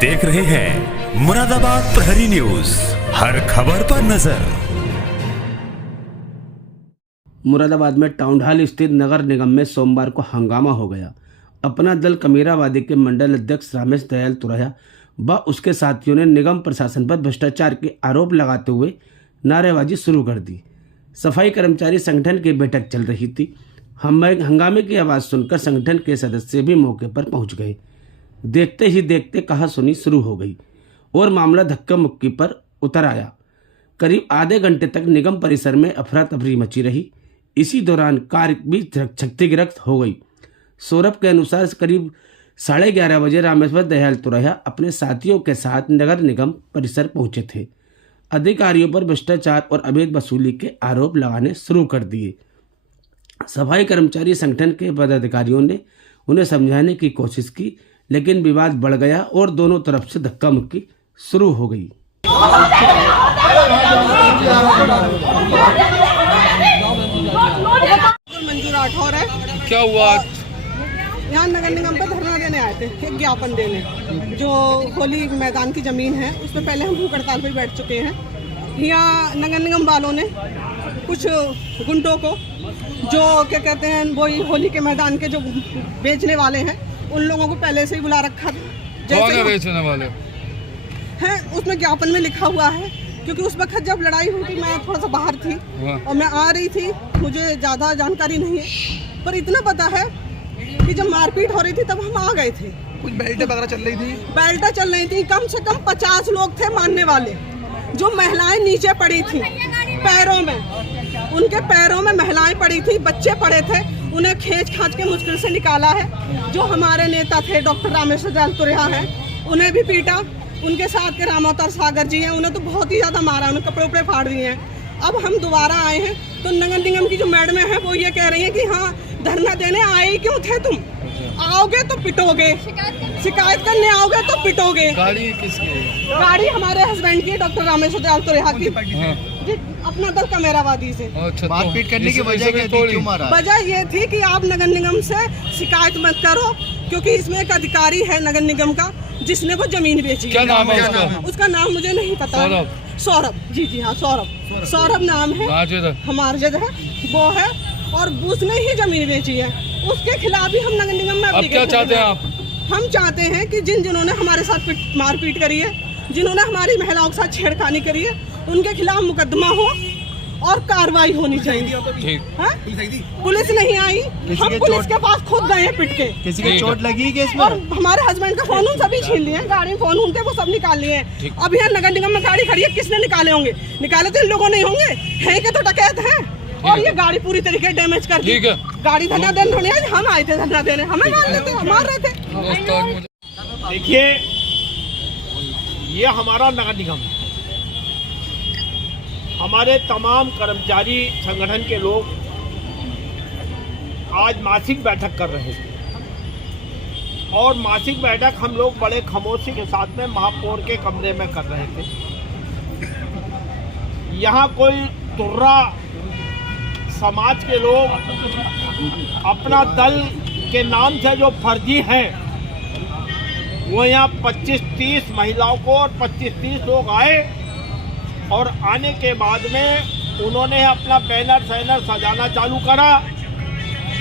देख रहे हैं मुरादाबाद प्रहरी न्यूज, हर खबर पर नजर। मुरादाबाद में टाउन हॉल स्थित नगर निगम में सोमवार को हंगामा हो गया। अपना दल कमीरावादी के मंडल अध्यक्ष रामेश दयाल तुरैया व उसके साथियों ने निगम प्रशासन पर भ्रष्टाचार के आरोप लगाते हुए नारेबाजी शुरू कर दी। सफाई कर्मचारी संगठन की बैठक चल रही थी। हंगामे की आवाज़ सुनकर संगठन के सदस्य भी मौके पर पहुंच गए। देखते ही देखते कहासुनी शुरू हो गई और मामला धक्का मुक्की पर उतर आया। करीब आधे घंटे तक निगम परिसर में अफरा तफरी मची रही। इसी दौरान कार भी क्षतिग्रस्त हो गई। सौरभ के अनुसार करीब 11:30 बजे रामेश्वर दयाल तुरैया अपने साथियों के साथ नगर निगम परिसर पहुंचे थे। अधिकारियों पर भ्रष्टाचार और अवैध वसूली के आरोप लगाने शुरू कर दिए। सफाई कर्मचारी संगठन के पदाधिकारियों ने उन्हें समझाने की कोशिश की, लेकिन विवाद बढ़ गया और दोनों तरफ से धक्का मुक्की शुरू हो गई। मंजू राठौर है। क्या हुआ? यहाँ नगर निगम पर धरना देने आए थे, एक ज्ञापन देने। जो होली मैदान की जमीन है उस पर पहले हम भूख हड़ताल पर बैठ चुके हैं। यहाँ नगर निगम वालों ने कुछ गुंडों को, जो क्या कहते हैं, वही होली के मैदान के जो बेचने वाले हैं, उन लोगों को पहले से ही बुला रखा था। कौन है बेचने वाले? हैं उसमें ज्ञापन में लिखा हुआ है, क्योंकि उस वक्त जब लड़ाई हुई थी मैं थोड़ा सा बाहर थी और मैं आ रही थी, मुझे ज़्यादा जानकारी नहीं है, पर इतना पता है कि जब मारपीट हो रही थी तब हम आ गए थे। कुछ बेल्टें वगैरह चल रही थी? बेल्टें चल रही थी। कम से कम 50 लोग थे मानने वाले। जो महिलाएं नीचे पड़ी थी पैरों में, उनके पैरों में महिलाएं पड़ी थी, बच्चे पड़े थे, उन्हें खींच खांच के मुश्किल से निकाला है। जो हमारे नेता थे डॉक्टर रामेश्वर दयाल तुरैया हैं, उन्हें भी पीटा। उनके साथ के रामावतार सागर जी हैं, उन्हें तो बहुत ही ज़्यादा मारा, उन्हें कपड़े उपड़े फाड़ दिए हैं। अब हम दोबारा आए हैं तो नगर निगम की जो मैडम है वो ये कह रही है कि हाँ धरना देने आए ही क्यों थे तुम? आओगे तो पिटोगे, शिकायत करने आओगे तो पिटोगे। गाड़ी किसकी? गाड़ी हमारे हस्बैंड की, डॉक्टर रामेश्वर दयाल तुरैया की। जी, अपना दल कमेरावादी से। मारपीट करने की वजह क्यों मारा? वजह ये थी कि आप नगर निगम से शिकायत मत करो, क्योंकि इसमें एक अधिकारी है नगर निगम का जिसने वो जमीन बेची। क्या नाम है उसका? उसका नाम मुझे नहीं पता। सौरभ। जी हाँ, सौरभ नाम है, मार्जद है वो है, और उसने ही जमीन बेची है। उसके खिलाफ भी हम नगर निगम में अब क्या चाहते हैं आप? हम चाहते हैं कि जिन्होंने हमारे साथ मारपीट करी है, जिन्होंने हमारी महिलाओं के साथ छेड़खानी करी है, उनके खिलाफ मुकदमा हो और कार्रवाई होनी चाहिए। पुलिस नहीं आई, हम पुलिस के पास खुद गए पिट के। किसी की चोट लगी केस में? और हमारे हस्बैंड का फोन सभी छीन लिए, गाड़ी में फोन उनके वो सब निकाल लिए। अब यहाँ नगर निगम में गाड़ी खड़ी है, किसने निकाले होंगे? निकाले तो इन लोगों नहीं होंगे, है के तो डकैत है। और ये गाड़ी पूरी तरीके डैमेज कर दी। गाड़ी धरना देने थोड़ी है, हम आए थे धरना देने, हमें मार लेते, हम मार रहे थे। देखिए, ये हमारा नगर निगम है। हमारे तमाम कर्मचारी संगठन के लोग आज मासिक बैठक कर रहे थे, और मासिक बैठक हम लोग बड़े खामोशी के साथ में महापौर के कमरे में कर रहे थे। यहाँ कोई तुर्रा समाज के लोग अपना दल के नाम से जो फर्जी हैं, वो यहाँ 25-30 महिलाओं को और 25-30 लोग आए, और आने के बाद में उन्होंने अपना बैनर सजाना चालू करा।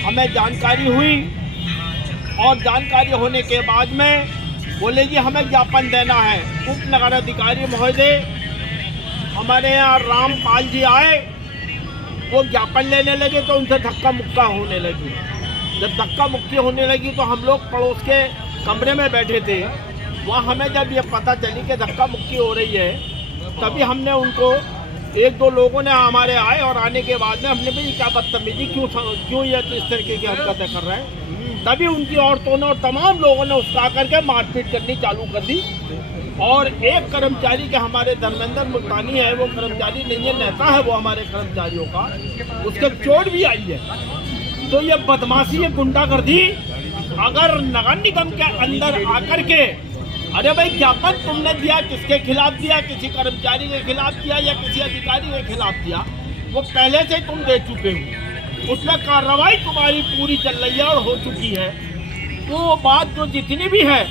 हमें जानकारी हुई, और जानकारी होने के बाद में बोले जी हमें ज्ञापन देना है। उप नगर अधिकारी महोदय हमारे यहाँ रामपाल जी आए, वो ज्ञापन लेने लगे तो उनसे धक्का मुक्का होने लगी। जब धक्का मुक्की होने लगी तो हम लोग पड़ोस के कमरे में बैठे थे। वहाँ हमें जब ये पता चली कि धक्का मुक्की हो रही है, तभी हमने उनको, 1-2 लोगों ने हमारे आए, और आने के बाद में हमने भी क्या बदतमीजी, क्यों ये इस तरीके की हरकतें कर रहे हैं। तभी उनकी औरतों ने और तमाम लोगों ने उसका करके मारपीट करनी चालू कर दी। और एक कर्मचारी के, हमारे धर्मेंद्र मुल्तानी है, वो कर्मचारी नहीं है, नेता है वो हमारे कर्मचारियों का, उसके चोट भी आई है। तो ये बदमाशी, ये गुंडागर्दी अगर नगर निगम के अंदर आकर के, अरे भाई ज्ञापन तुमने दिया, किसके खिलाफ दिया? किसी कर्मचारी के खिलाफ दिया या किसी अधिकारी के खिलाफ दिया? वो पहले से तुम दे चुके हो, उसमें कार्रवाई तुम्हारी पूरी चल रही है और हो चुकी है। तो बात जो जितनी भी है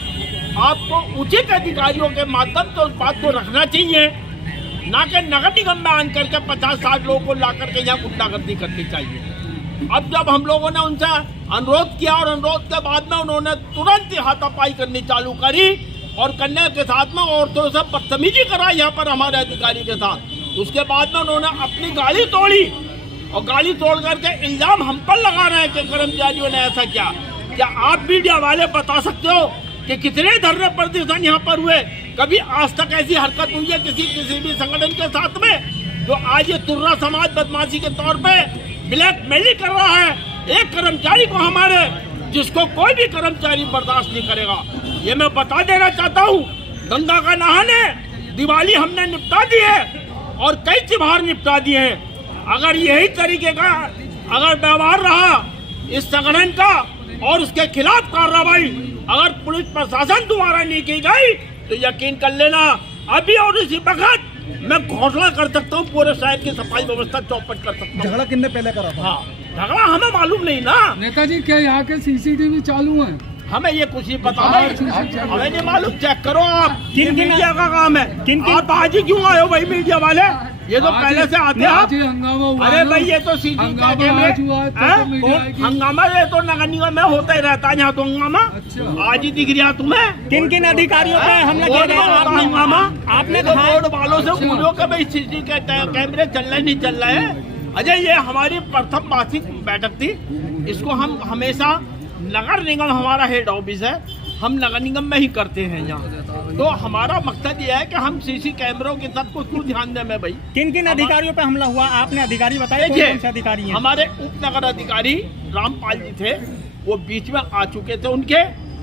आपको उचित अधिकारियों के माध्यम से उस बात को रखना चाहिए, ना कि नगर निगम में आन करके 50-60 लोगों को ला करके यहाँ गुंडागर्दी करनी चाहिए। अब जब हम लोगों ने उनसे अनुरोध किया और अनुरोध के बाद में उन्होंने तुरंत ही हाथापाई करनी चालू करी और करने के साथ में औरतों से बदतमीजी कराई यहाँ पर हमारे अधिकारी के साथ। उसके बाद में उन्होंने अपनी गाड़ी तोड़ी और गाड़ी तोड़ करके इल्जाम हम पर लगा रहे हैं कि कर्मचारियों ने ऐसा किया। क्या आप मीडिया वाले बता सकते हो कि कितने धरने प्रदर्शन यहाँ पर हुए? कभी आज तक ऐसी हरकत हुई है किसी भी संगठन के साथ में जो आज ये तुर्रा समाज बदमाशी के तौर पे ब्लैकमेलिंग कर रहा है एक कर्मचारी को हमारे, जिसको कोई भी कर्मचारी बर्दाश्त नहीं करेगा। ये मैं बता देना चाहता हूँ, गंगा का नहाने दिवाली हमने निपटा दी है और कई त्योहार निपटा दिए हैं। अगर यही तरीके का अगर व्यवहार रहा इस संगठन का और उसके खिलाफ कार्रवाई अगर पुलिस प्रशासन द्वारा नहीं की गई तो यकीन कर लेना अभी और इसी वक्त मैं घोषणा कर सकता हूँ पूरे शहर की सफाई व्यवस्था चौपट कर सकता हूँ। झगड़ा कितने पहले करा था? हाँ, झगड़ा हमें मालूम नहीं ना। नेताजी क्या यहाँ के सीसीटीवी चालू हैं? हमें ये कुछ नहीं पता भाई, हमें नहीं मालूम। चेक करो आप, किन मीडिया का काम है। आप आज ही क्यों आए हो भाई मीडिया वाले? ये तो पहले से आते हैं आप। अरे भाई ये तो सीसीटीवी हंगामा ये तो नगर निगम में होता ही रहता है। यहाँ तो हंगामा आज ही दिख रहा तुम्हें। किन किन अधिकारियों पे हमला किया गया? हंगामा आपने तो बोर्ड वालों से पूछो कि भाई सीसीटीवी कैमरे चल रहे नहीं चल रहे हैं। अजय ये हमारी प्रथम मासिक बैठक थी। इसको हम हमेशा नगर निगम हमारा हेड ऑफिस है, हम नगर निगम में ही करते हैं यहाँ। तो हमारा मकसद ये है कि हम सीसी कैमरों की सब को क्यों ध्यान दें। मैं भाई किन किन अधिकारियों पे हमला हुआ आपने अधिकारी बताए? कौन से अधिकारी हैं? हमारे उप नगर अधिकारी रामपाल जी थे, वो बीच में आ चुके थे। उनके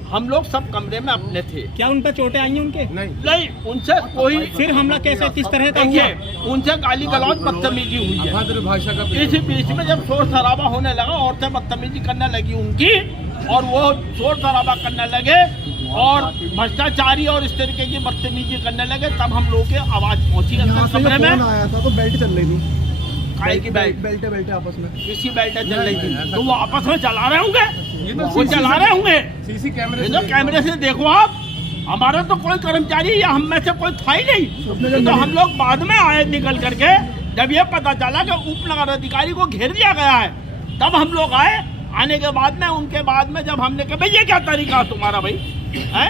हम लोग सब कमरे में अपने थे। क्या उन पर चोटें आई हैं उनके? नहीं, उनसे कोई फिर हमला कैसे किस तरह का हुआ? उनसे गाली गलौज बदतमीजी हुई है। भाषा का इसी बीच में जब शोर शराबा होने लगा, औरतें बदतमीजी करने लगी उनकी और वो शोर शराबा करने लगे और भ्रष्टाचारी और इस तरीके की बदतमीजी करने लगे, तब हम लोग के आवाज पहुंची अंदर कमरे में। आया था तो बेल्ट चल रही थी। काय की बेल्टे आपस में किसी बेल्टे चल रही थी तो वो आपस में चला रहे होंगे, वो चला रहे होंगे सीसी कैमरे। तो कैमरे से देखो आप, हमारा तो कोई कर्मचारी या हम में से कोई था ही नहीं। तो हम लोग बाद में आए निकल करके, जब ये पता चला कि उप नगर अधिकारी को घेर दिया गया है, तब हम लोग आए। आने के बाद में उनके बाद में जब हमने कहा भाई ये क्या तरीका है तुम्हारा भाई,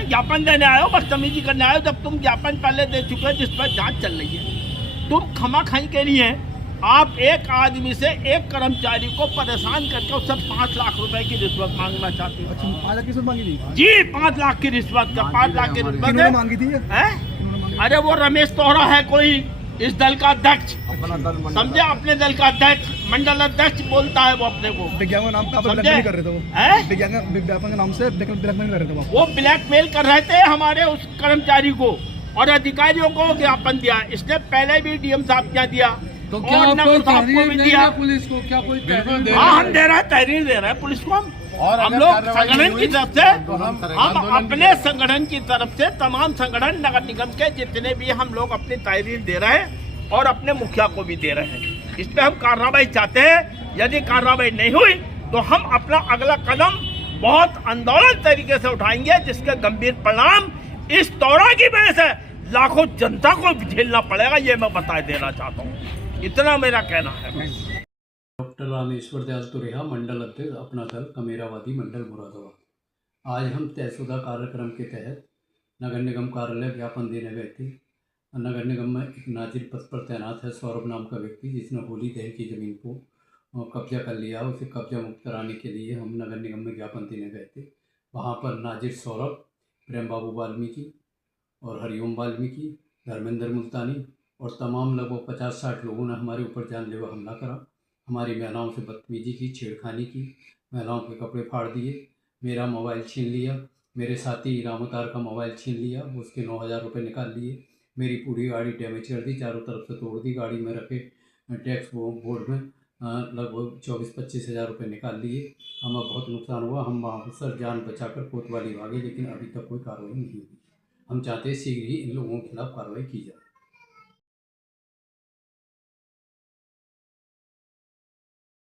ज्ञापन देने आए हो, बदतमीजी करने आए हो, जब तुम ज्ञापन पहले दे चुके हो जिस पर जांच चल रही है। तुम खमा खाई के लिए आप एक आदमी से एक कर्मचारी को परेशान करके उससे 5 लाख रुपए की रिश्वत मांगना चाहते हो। 5 लाख की रिश्वत मांगी थी जी, 5 लाख की रिश्वत का 5 लाख की रिश्वत है। मांगी थी? अरे वो रमेश तोहरा है कोई इस दल का अध्यक्ष, समझे, अपने दल का अध्यक्ष, मंडल अध्यक्ष बोलता है वो अपने को। विज्ञापन नाम का ब्लैकमेल कर रहे थे वो। विज्ञापन के नाम से ब्लैकमेल कर रहे थे वो ब्लैकमेल कर रहे थे हमारे उस कर्मचारी को और अधिकारियों को ज्ञापन दिया। इसने पहले भी डीएम साहब क्या दिया तो क्या दिया पुलिस को? क्या कोई हाँ हम दे रहे हैं, तहरीर दे रहे हैं पुलिस को हम लोग संगठन की तरफ से। हम अपने संगठन की तरफ से तमाम संगठन नगर निगम के जितने भी हम लोग अपनी तहरीर दे रहे हैं और अपने मुखिया को भी दे रहे हैं। इस पे हम कार्रवाई चाहते हैं। यदि कार्रवाई नहीं हुई तो हम अपना अगला कदम बहुत आंदोलन तरीके से उठाएंगे, जिसके गंभीर परिणाम इस दौरा की वजह से लाखों जनता को झेलना पड़ेगा। ये मैं बता देना चाहता हूँ, इतना मेरा कहना है। डॉक्टर रामेश्वर दयाल तुरेहा, मंडल अध्यक्ष अपना दल कमेरावादी मंडल मुरादाबाद। आज हम तयशुदा कार्यक्रम के तहत नगर निगम कार्यालय ज्ञापन देने गए थे। नगर निगम में एक नाजिर पद पर तैनात है सौरभ नाम का व्यक्ति, जिसने होली दहन की ज़मीन को कब्जा कर लिया। उसे कब्जा मुक्त कराने के लिए हम नगर निगम में ज्ञापन देने गए थे। वहाँ पर नाजिर सौरभ, प्रेम बाबू वाल्मीकि और हरिओम वाल्मीकि, धर्मेंद्र मुल्तानी और तमाम लगभग 50-60 लोगों ने हमारे ऊपर जानलेवा हमला करा। हमारी महिलाओं से बदतमीजी की, छेड़खानी की, महिलाओं के कपड़े फाड़ दिए, मेरा मोबाइल छीन लिया, मेरे साथी रामोतार का मोबाइल छीन लिया, उसके 9,000 रुपये निकाल लिए, मेरी पूरी गाड़ी डैमेज कर दी, चारों तरफ से तोड़ दी। गाड़ी में रखे टैक्स बोर्ड में लगभग 24-25 हज़ार रुपये निकाल लिए। हमें बहुत नुकसान हुआ। हम वहाँ सर जान बचाकर कोतवाली भागे, लेकिन अभी तक कोई कार्रवाई नहीं हुई। हम चाहते हैं शीघ्र ही इन लोगों के खिलाफ कार्रवाई की जाए।